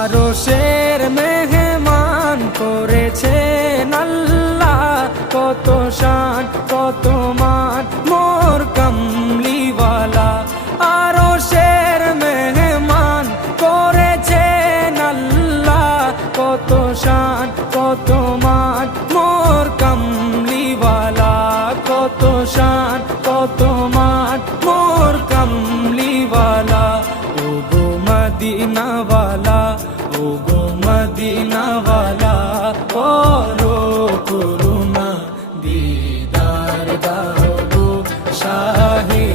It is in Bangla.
আরশের মেহমান করেছেন আল্লাহ, কত শান কত মান মোর কামলিওয়ালা। আরশের মেহমান করেছেন আল্লাহ, কত শান কত মান মোর কামলিওয়ালা, কত শান কত মান মোর কামলিওয়ালা। ও গো মদিনাওয়ালা, ও গো মদিনাওয়ালা, করো করুণা দিদার দাও গো শাহে